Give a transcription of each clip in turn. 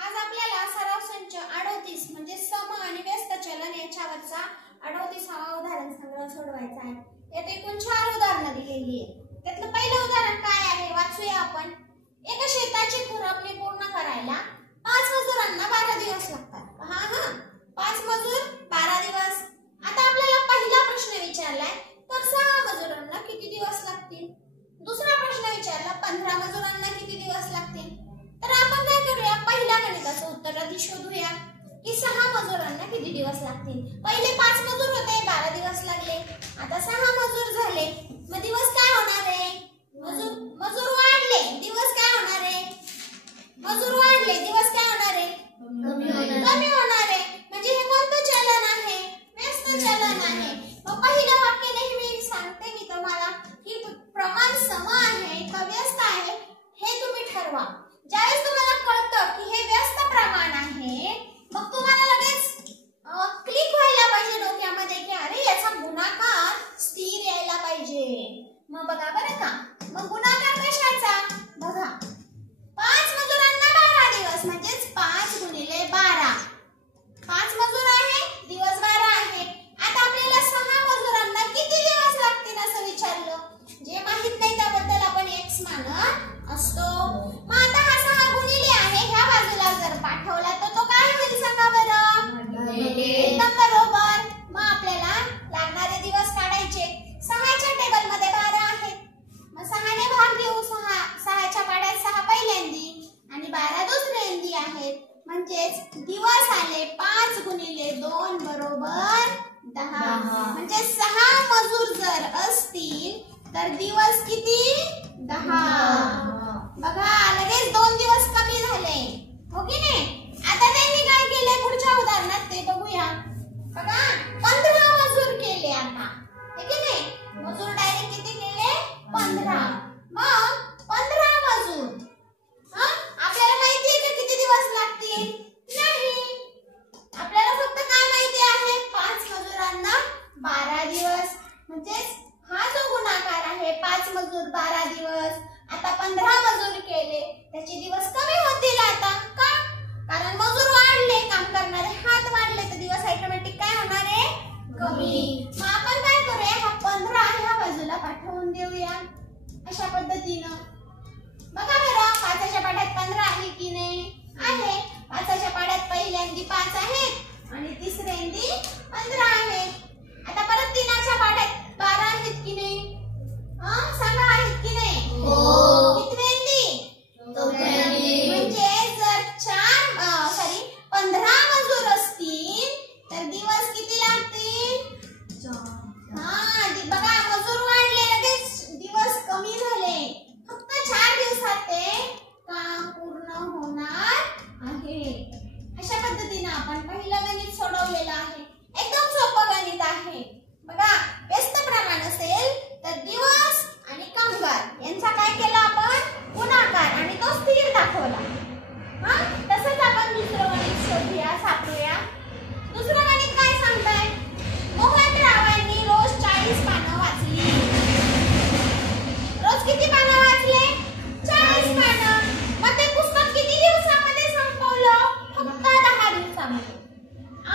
आज आपल्याला सराव संच 38 म्हणजे सम आणि व्यस्त चलन याच्यावरचा 38वा उदाहरण संग्रह सोडवायचा आहे। यात एकूण 4 उदाहरणं दिलेली आहेत। त्यातलं पहिलं उदाहरण काय आहे वाचूया आपण। एका शेताची खुरपणी पूर्ण करायला 5 मजुरांना 12 दिवस लागतात। हा 5 मजूर 12 दिवस। आता आपल्याला पहिला प्रश्न विचारलाय तर 6 मजुरांना किती दिवस लागतील। दुसरा प्रश्न विचारला 15 मजुरांना किती दिवस लागतील। तर आपण काय करूया पहिल्या गणिताचं उत्तर आधी शोधूया की 6 मजुरांना किती दिवस लागतील। पहिले 5 मजूर होते 12 दिवस लागले, आता 6 मजूर झाले, मग दिवस काय होणार आहे। मजूर वाढले, दिवस काय होणार आहे। मजूर वाढले, दिवस काय होणार आहे, कमी होणार आहे। म्हणजे हे कोणतं चलन आहे, व्यस्त चलन आहे। मग पहिलं वाक्य नेहमी सांगते मी तुम्हाला की प्रमाण सम आहे का व्यस्त आहे हे तुम्ही ठरवा। ज्यावेळेस तुम्हाला कळतं की हे व्यस्त प्रमाण आहे मग तुम्हाला लगेच क्लिक व्हायला पाहिजे डोक्यामध्ये की अरे याचा गुणाकार स्थिर यायला पाहिजे। मग बघा बरं का, मग गुणाकार कशाचा बघा। 5 मजुरांना 12 दिवस म्हणजे 5 गुणिले 12, 5 मजूर आहे दिवस 12 आहे। आता आपल्याला 6 मजुरांना किती दिवस लागतील असं विचारलं, जे माहित नाही त्याबद्दल आपण x मानत असतो। मग आता हा 6 गुणिले आहे ह्या बाजूला जर पाठवला तर तो काय होईल सांगा बरं, एकदम बरोबर। मग आपल्याला लागणारे दिवस काढायचे। 6च्या टेबल मध्ये 12 आहेत, मग 6ने भाग देऊ। 6च्या पाड्यात 6 पहिल्यांदी आणि 12 दुसऱ्यांदी आहेत, म्हणजेच दिवस आले 5 गुणिले 2 बरोबर 10। म्हणजे 6 मजूर जर असतील तर दिवस किती 10। बघा लगेच 2 दिवस कमी झाले हो की नाही। आता त्यांनी काय केले पुढच्या उदाहरणात ते बघूया। बघा 15 मजूर केले आता हे की नाही, मजूर डायरेक्ट किती केले 15। मग 15 मजूर आपल्याला माहिती आहे का किती दिवस लागतील, नाही। आपल्याला फक्त काय माहिती आहे 5 मजुरांना 12 दिवस, म्हणजे हा जो गुणाकार आहे 5 मजूर 12 दिवस। आता 15 मजूर केले त्याचे दिवस कमी होतील आता का, कारण मजूर वाढले, काम करणारे हात वाढले तर दिवस ऑटोमॅटिक काय होणार आहे कमी। मग आपण काय करूया हा 15 ह्या बाजूला पाठवून देऊया अशा पद्धतीनं। बघा बरं 5च्या पाड्यात 15 आहे की नाही, आहे। 5च्या पाड्यात पहिल्यांदी 5 आहेत आणि तिसऱ्यांदी 15 आहेत। आता परत 3च्या पाड्यात 12 आहेत की नाही, सांगा आहेत की नाही, कितव्यांदी म्हणजे जर 15 मजूर असतील तर दिवस किती लागतील, बघा मजूर वाढले लगेच दिवस कमी झाले, फक्त 4 दिवसात ते काम पूर्ण होणार आहे। अशा पद्धतीने आपण पहिलं गणित सोडवलेलं आहे। एकदम सोपं गणित आहे। बघा व्यस्त प्रमाण असेल तर दिवस आणि कामगार यांचा काय केला आपण गुणाकार आणि तो स्थिर दाखवला। तसंच आपण दुसरं गणित शोधूया सापडूया। दुसरं गणित काय सांगताय, मोहनरावांनी रोज 40 पानं वाचली। रोज किती पानं वाचले 40 पानं। मग ते पुस्तक किती दिवसामध्ये संपवलं, फक्त 10 दिवसामध्ये।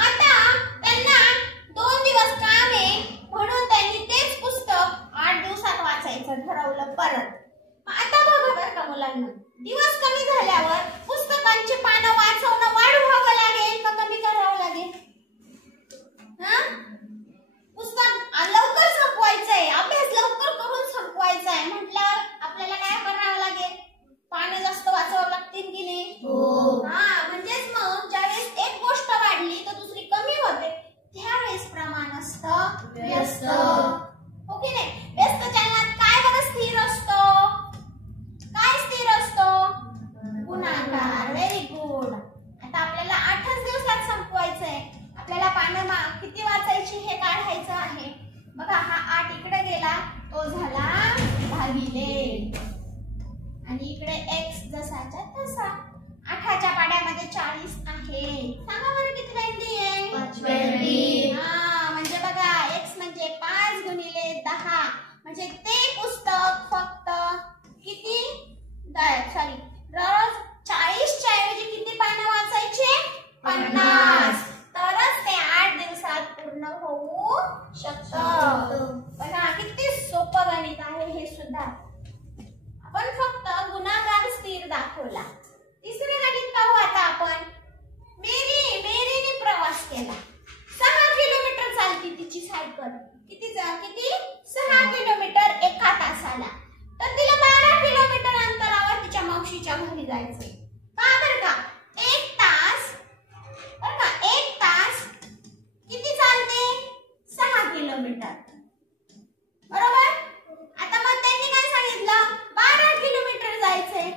आता त्यांना 2 दिवस काम आहे म्हणून त्यांनी तेच पुस्तक 8 दिवसात वाचायचं ठरवलं परत। आता बघा बरं का मुलांना, दिवस कमी झाल्यावर पुस्तकांची पानं वाचवणं वाढवावं लागेल का कमी करावं लागेल, पुस्तक लवकर संपवायचंय, अभ्यास लवकर करून संपवायचा आहे म्हटल्यावर आपल्याला काय करावं लागेल, पानं जास्त वाचावं लागतील की नाही। म्हणजेच मग ज्यावेळेस एक गोष्ट वाढली तर दुसरी कमी होते, त्यावेळेस प्रमाण असतं व्यस्त हो की नाही। व्यस्त चलनात काय बरं स्थिर असतो, काय स्थिर असतो गुणाकार। Very good. आता आपल्याला 8च दिवसात संपवायचंय, आपल्याला पानं किती वाचायची हे काढायचं आहे। बघा हा 8 इकडे गेला तो झाला भागिले आणि इकडे x जसाच्या तसा। 8च्या पाड्यामध्ये 40 आहे, सांगा बरं किती वेंदी आहे 5 म्हणजे बघा x म्हणजे 5 गुणिले 10 म्हणजे ते पुस्तक फक्त किती रोज 40च्या ऐवजी किती पानं आपण फक्त गुणाकार स्थिर दाखवला. तिसरं गणित पाहू आता आपण. मेरीने प्रवास केला. 6 किलोमीटर चालती तिची सायकल. किती 6 किलोमीटर एका तासाला. तर तिला 12 किलोमीटर अंतरावर तिच्या मावशीच्या घरी जायचंय. का बरं का? 1 तास बरं का, 1 तास किती चालते? 6 किलोमीटर. बरोबर. आता मग त्यांनी काय सांगितलं? 12 किलोमीटर जायचंय.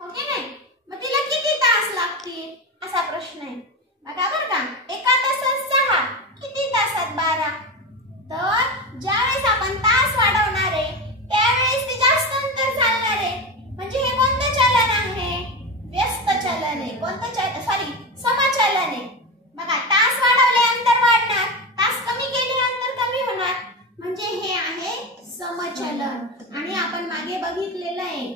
हो की नाही? मग तिला किती तास लागतील असा प्रश्न आहे. बघा बरं का, एका तासात 6, किती तासात 12. तर ज्यावेळेस आपण तास वाढवणार आहे त्यावेळेस ती जास्त अंतर चालणार आहे. म्हणजे हे कोणतं चलन आहे? व्यस्त चलन आहे. कोणतं चलन? सॉरी, समचलन आहे. बघा, तास वाढवले अंतर वाढणार, तास कमी केले अंतर कमी होणार. म्हणजे हे आहे समचलन. आणि आपण मागे बघितलेलं आहे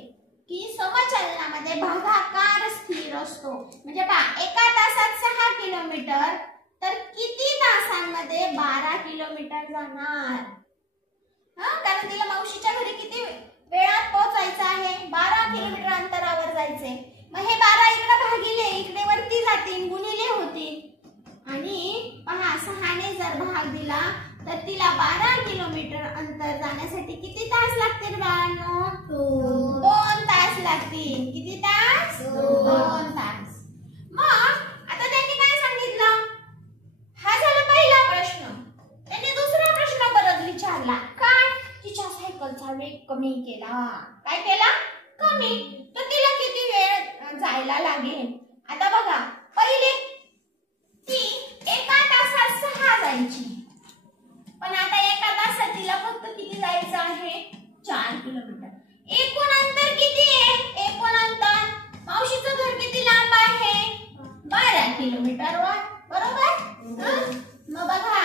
की समचलनामध्ये भागाकार स्थिर असतो. म्हणजे पहा, एका तासात 6 किलोमीटर तर किती तासांमध्ये 12 किलोमीटर जाणार. कारण तिला मावशीच्या घरी किती वेळात पोहोचायचं आहे? 12 किलोमीटर अंतरावर जायचंय. मग हे 12 इकडे भागिले, इकडे वरती जातील, गुणिले होतील. आणि पहा, 6 ने जर भाग दिला तर तिला 12 किलोमीटर अंतर जाण्यासाठी किती तास लागतील बाळांनो? 2 तास लागतील. किती तास? 2 तास. मग आता त्यांनी काय सांगितलं? हा झाला पहिला प्रश्न. त्यांनी दुसरा प्रश्न परत विचारला. काय? तिच्या सायकलचा वेग कमी केला. काय केला? कमी. तर तिला किती वेळ जायला लागेल? आता बघा, पहिले ती एका तासात 6 जायची. पण आता एका तासात तिला फक्त किती जायचं आहे? 4 किलोमीटर. एकूण अंतर किती आहे? एकूण अंतर, मावशीचं घर किती लांब आहे? 12 किलोमीटर. बरोबर. मग बघा,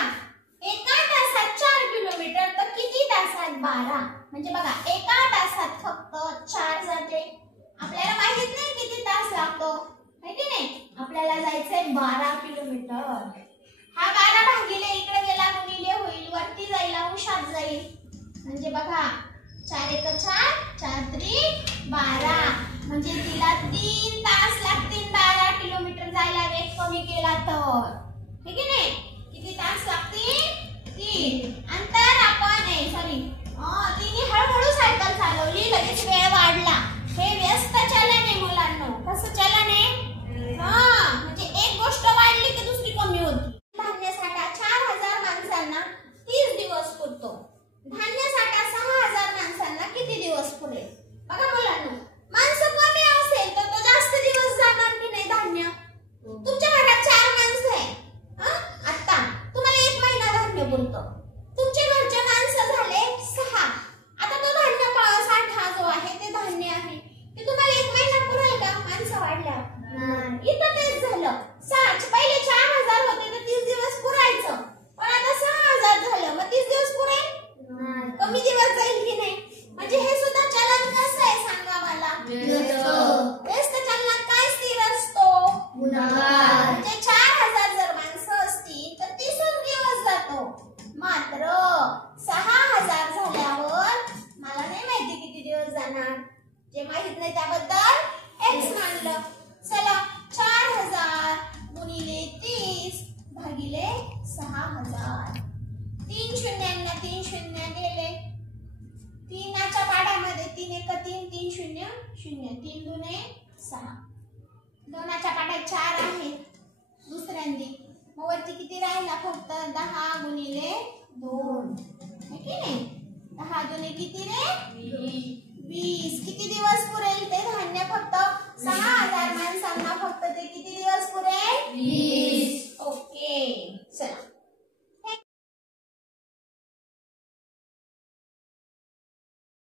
एका तासात 4 किलोमीटर तर किती तासात 12. म्हणजे बघा, एका तासात फक्त 4 जाते. आपल्याला माहित नाही किती तास लागतो, है की नाही? आपल्याला जायचंय 12 किलोमीटर. हा 12 भागिले इकडे गेला, गुणिले होईल, वरती जाईल, अंशात जाईल. म्हणजे बघा, 4 एक 4, 4 त्रिक 12. म्हणजे तिला 3 तास लागतील 12 किलोमीटर जायला वेग कमी केला तर. है की नाही? किती तास लागतील? 3. अंतर आपण तिने हळूहळू सायकल चालवली, लगेच वेळ वाढला. हे व्यस्त चलन आहे मुलांनो. कसं चलन आहे? म्हणजे एक गोष्ट वाढली की दुसरी कमी होती. धान्य साठा 4000 माणसांना 30 दिवस पुरतो. धान्य साठा 6000 माणसांना किती दिवस पुरेल? बघा मुलांनो, माणसं कमी असेल तर तो जास्त दिवस जाणार की नाही धान्य? तुमच्या घरात 4 माणसं आहे. आता तुम्हाला 1 महिना धान्य पुरतं. तुमच्या घरचे माणसं झाले 6. आता तो धान्य साठा जो आहे ते धान्य आहे ते तुम्हाला 1 महिना पुरेल का? माणसं वाढल्यावर इथं तेच झालं. पहिले 4000 होते तर 30 दिवस पुरायचं, पण आता 6000 झालं. मग 30 दिवस पुरेल? कमी दिवस जाईल की नाही? म्हणजे हे सुद्धा चलन कसं आहे सांगा मला? व्यस्त चलनात काय स्थिर असतो? गुणाकार. म्हणजे 4000 जर माणसं असतील तर 30 दिवस जातो. मात्र 6000 झाल्यावर मला नाही माहिती किती दिवस जाणार. जे माहित नाही त्याबद्दल एक्स मानलं. चला, 4000 गुणिले 30 भागिले 6000. 3 शून्यांना 3 शून्य गेले. 3च्या पाढ्यामध्ये 3 एक 3, 3 शून्य 0, 3 दुने 6. 2च्या पाढ्यात 4 आहे दुसऱ्यांदी. मग वरती किती राहिला? फक्त 10 गुणिले 2. है की नाही? 10 दुने किती रे? 20. किती दिवस पुरेल ते धान्य? फक्त